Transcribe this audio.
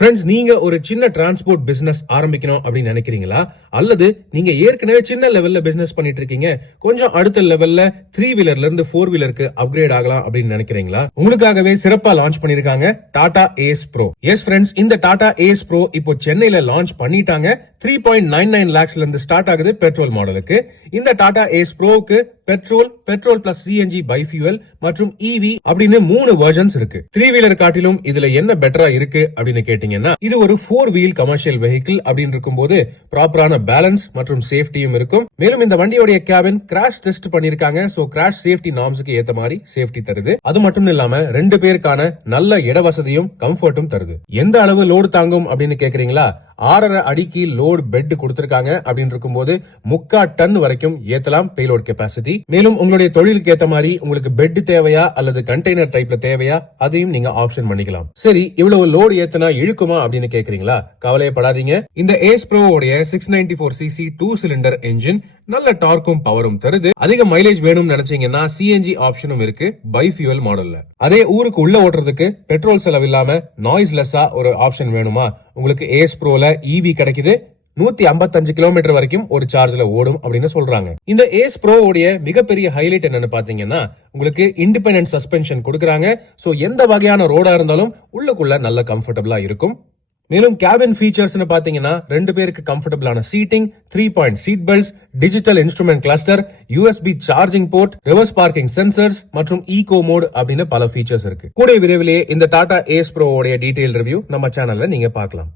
Friends, நீங்க ஒரு சின்ன டிரான்ஸ்போர்ட் பிசினஸ் ஆரம்பிக்கணும் அப்படின்னு நினைக்கிறீங்களா? அல்லது நீங்க ஏற்கனவே சின்ன லெவல்ல பிசினஸ் பண்ணிட்டு இருக்கீங்க, கொஞ்சம் அடுத்த லெவல்ல 3 வீலர்ல இருந்து 4 வீலருக்கு அப்கிரேட் ஆகலாம் அப்படின்னு நினைக்கிறீங்களா? உங்களுக்காகவே சிறப்பா லான்ச் பண்ணிருக்காங்க Tata Ace Pro. Yes friends, இந்த டாடா ஏஸ் ப்ரோ இப்போ சென்னையில லான்ச் பண்ணிட்டாங்க. 3.99 lakhsல இருந்து ஸ்டார்ட் ஆகுது பெட்ரோல் மாடலுக்கு. இந்த டாடா ஏஸ் ப்ரோவுக்கு பெட்ரோல் பிளஸ் சிஎன்ஜி பைஃபியூவல் மற்றும் இவி அப்படின்னு 3 வெர்ஷன்ஸ் இருக்கு. 3 வீலர் காட்டிலும் இதுல என்ன பெட்டரா இருக்கு அப்படின்னு கேட்டீங்கன்னா, இது ஒரு 4 வீல் கமர்ஷியல் வெஹிக்கிள் அப்படின்னு இருக்கும்போது ப்ராப்பரான பேலன்ஸ் மற்றும் சேஃப்டியும் இருக்கும். மேலும் இந்த வண்டியோட கேபின் கிராஷ் டெஸ்ட் பண்ணிருக்காங்க. சோ கிராஷ் சேஃப்டி நார்ம்ஸ்க்கு ஏத்த மாதிரி சேஃப்டி தருது. அது மட்டும் இல்லாம 2 பேருக்கான நல்ல இட வசதியும் கம்ஃபர்ட்டும் தருது. எந்த அளவு லோடு தாங்கும் அப்படின்னு கேக்குறீங்களா? 6.5 அடிக்கு லோடு பெட் கொடுத்திருக்காங்க அப்படின்னு இருக்கும்போது 3/4 டன் வரைக்கும் ஏத்தலாம் பேலோட் கெபாசிட்டி. மேலும் உங்களுடைய தொழிலுக்கு ஏத்த மாதிரி உங்களுக்கு பெட் தேவையா அல்லது கண்டெய்னர் டைப்ல தேவையா, அதையும் நீங்க ஆப்ஷன் பண்ணிக்கலாம். சரி, இவ்வளவு லோடு ஏத்தனா இழுக்குமா அப்படின்னு கேக்குறீங்களா? கவலையப்படாதீங்க. இந்த ஏஸ் ப்ரோவோடைய 694cc 2 சிலிண்டர் என்ஜின் நல்ல டார்க்கும் பவரும் தருது. அதிக மைலேஜ் வேணும்னு நினைச்சீங்கன்னா சிஎன்ஜி ஆப்ஷனும் இருக்கு பைஃபியூவல் மாடல்ல. அதே ஊருக்கு உள்ள ஓட்டுறதுக்கு பெட்ரோல் செலவு இல்லாம நாய்ஸ்லெஸ்ஸா ஒரு ஆப்ஷன் வேணுமா? உங்களுக்கு ஏஸ் ப்ரோல இவி கிடைக்குது. 155 கிலோமீட்டர் வரைக்கும் ஒரு சார்ஜ்ல ஓடும் அப்படின்னு சொல்றாங்க. இந்த ஏஸ் ப்ரோ உடைய மிகப்பெரிய ஹைலைட் என்னன்னு பாத்தீங்கன்னா, உங்களுக்கு இண்டிபெண்டன்ட் சஸ்பென்ஷன் கொடுக்கறாங்க. சோ எந்த வகையான ரோடா இருந்தாலும் உள்ளுக்குள்ள நல்ல கம்ஃபர்டபிளா இருக்கும். மேலும் கேபின் ஃபீச்சர்ஸ் பாத்தீங்கன்னா 2 பேருக்கு கம்ஃபர்டபிளான seating, 3 point seat belts, digital instrument cluster, USB charging port, reverse parking sensors மற்றும் ஈகோ மோட் அப்படின்னு பல ஃபீச்சர்ஸ் இருக்கு. கூடிய விரைவிலேயே இந்த டாடா ஏஸ் ப்ரோ உடைய டீடைல் ரிவ்யூ நம்ம சேனல்ல நீங்க பார்க்கலாம்.